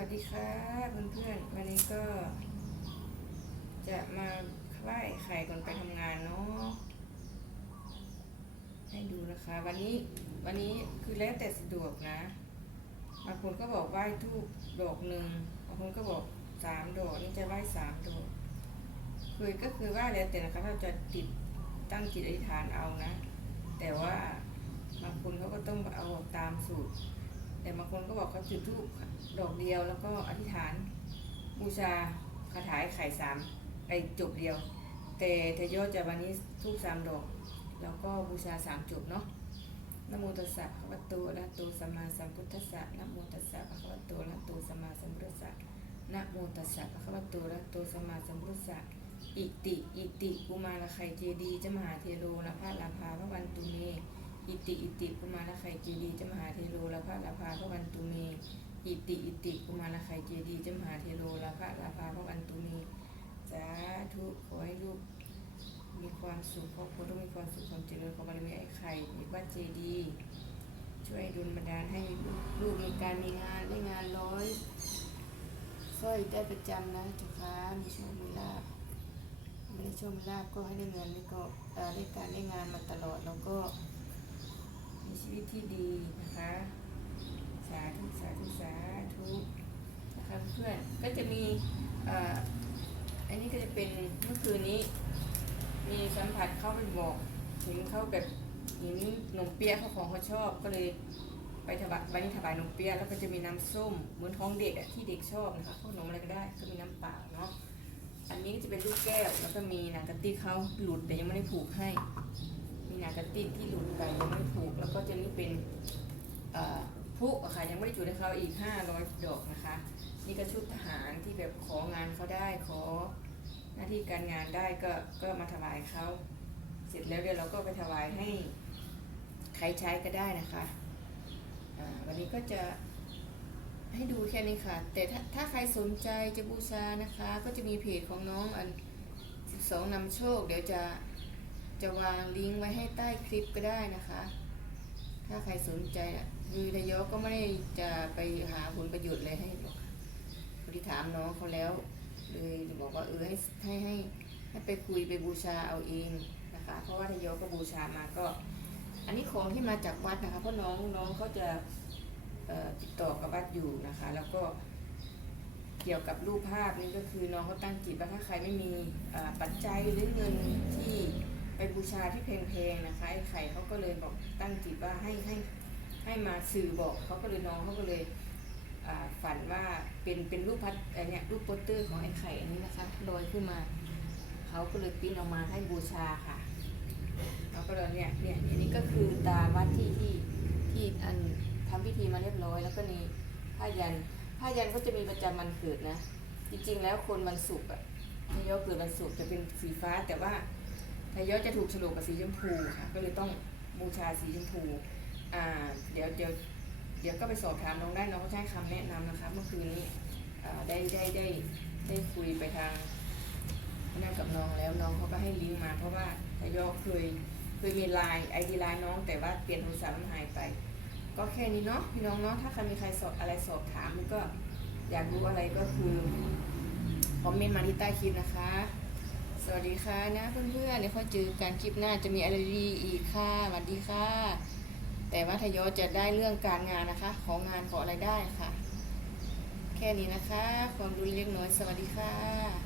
วัสดีค่ะเพื่อนๆวันนี้ก็ จะมาไหว้ไข่ก่อนไปทำงานเนาะให้ดูนะคะ วันนี้วันนี้คือแล้วแต่สะดวกนะบางคนก็บอกไหว้ทูบดอกหนึ่งบางคนก็บอกสามดอกนี่จะไหว้สามดอกคือก็คือไหว้แล้วแต่นะคะถ้าจะติดตั้งจิตอธิษฐานเอานะ แต่ว่าบางคนเขาก็ต้องเอาตามสูตร แต่บางคนก็บอกเขาจุดธูปดอกเดียว แล้วก็อธิษฐานบูชาคาถาไข่สามไปจบเดียว แต่ทยศจะวันนี้ทูบสามดอก แล้วก็บูชาสามจบเนาะนโมตัสสะภะคะวะโตอะระหะโตสัมมาสัมพุทธัสสะนโมตัสสะภะคะวะโตอะระหะโตสัมมาสัมพุทธัสสะนะโมตัสสะภะคะวะโตอะระหะโตสัมมาสัมพุทธัสสะอิติ อิติกุมารไข่เจดีจามหาเทโรละพะลาภาพระวันตุเม อิติอิติกุมารไข่เจดีย์จมหาเทโรละพะลาภาพระวันตุเม อิติอิติกุมารไข่เจดีย์จมหาเทโรละพะลาภาพระวันตุเมสาธุขอให้ลูกมีความสุขครอบครัวต้องมีความสุขความเจริญของบารมีไอ้ไข่มีบ้าเจดีย์ช่วยดุลบันดาลให้ลูกมีการมีงานได้งานร้อยสร้อยได้ประจำนะเจ้าค่ะมีโชคมีลาภไม่ได้โชคมีลาภก็ให้ได้เงินไม่ก็ได้การได้งานมาตลอดแล้วก็ ชีวิตที่ดีนะคะ สาธุสาธุสาธุนะคะเพื่อนก็จะมีอันนี้ก็จะเป็นเมื่อคืนนี้ มีสัมผัสเข้าไปบอกถึงเขาแบบเห็นนมเปี๊ยะเขาของเขาชอบก็เลยไปถวายวันนี้ถวายนมเปี๊ยะแล้วก็จะมีน้ำส้มเหมือนท้องเด็กอะที่เด็กชอบนะคะขนมอะไรก็ได้ก็มีน้ำเปล่าเนาะอันนี้ก็จะเป็นลูกแก้วแล้วก็มีหนังกระติกเขาหลุดแต่ยังไม่ได้ผูกให้ มีนังกระติกที่หลุดไปยังไม่ได้ผูก แล้วก็จะนี่เป็นพลุอะค่ะยังไม่ได้จุดให้เขาอีก 500 ดอกนะคะ นี่ก็ชุดทหารที่แบบของานเขาได้ขอหน้าที่การงานได้ก็ก็มาถวายเขาเสร็จแล้วเดี๋ยวเราก็ไปถวายให้ใครใช้ก็ได้นะคะวันนี้ก็จะให้ดูแค่นี้ค่ะ แต่ถ้าถ้าใครสนใจจะบูชานะคะ ก็จะมีเพจของน้องอัน 12นำโชค เดี๋ยวจะ จะวางลิงก์ไว้ให้ใต้คลิปก็ได้นะคะ ถ้าใครสนใจอะคือทยอก็ไม่ได้จะไปหาผลประโยชน์อะไรให้หรอกพอดีถามน้องเขาแล้วเลยบอกว่าเออให้ให้ให้ให้ไปคุยไปบูชาเอาเองนะคะ เพราะว่าทยอก็บูชามาก็ อันนี้ของที่มาจากวัดนะคะ เพราะน้องน้องเขาจะติดต่อกับวัดอยู่นะคะ แล้วก็เกี่ยวกับรูปภาพนี่ก็คือน้องเขาตั้งจิตว่าถ้าใครไม่มีปัจจัยหรือเงินที่ ไปบูชาที่แพงๆนะคะไอ้ไข่เขาก็เลยบอกตั้งจิตว่าให้ให้ให้มาสื่อบอกเขาก็เลยน้องเขาก็เลยฝันว่าเป็นเป็นรูปพัดไอเนี่ยรูปโปสเตอร์ของไอ้ไข่อันนี้นะคะลอยขึ้นมาเขาก็เลยปิ้นออกมาให้บูชาค่ะแล้วก็เลยเนี่ยเนี่ยอันนี้ก็คือตาวัดที่ที่ที่อันทำพิธีมาเรียบร้อย แล้วก็นี่ผ้ายันผ้ายันก็จะมีประจำวันเกิดนะ จริงๆแล้วคนวันศุกร์อะทายอเกิดวันศุกร์จะเป็นสีฟ้าแต่ว่า ทายอจะถูกฉลกกับสีชมพูค่ะ ก็เลยต้องบูชาสีชมพูอ่าเดี๋ยวเดี๋ยวเดี๋ยวก็ไปสอบถามน้องได้น้องก็ใช้คำแนะนำนะคะเมื่อคืนนี้ได้ได้ได้ได้คุยไปทางนั่นกับน้องแล้วน้องเขาก็ให้ลิงก์มา เพราะว่าทายอเคยเคยมีไลน์ไอดีไลน์น้องแต่ว่าเปลี่ยนโทรศัพท์มันหายไป ก็แค่นี้เนาะพี่น้องเนาะถ้าใครมีใครสอบอะไรสอบถามก็อยากรู้อะไรก็คือคอมเมนต์มาที่ใต้คลิปนะคะ สวัสดีค่ะนะเพื่อนๆเดี๋ยวค่อยเจอกันคลิปหน้าจะมีอะไรดีอีกค่ะสวัสดีค่ะ แต่ว่าทยอยจะได้เรื่องการงานนะคะ ของงานขออะไรได้ค่ะ แค่นี้นะคะ ความรู้เล็กน้อยสวัสดีค่ะ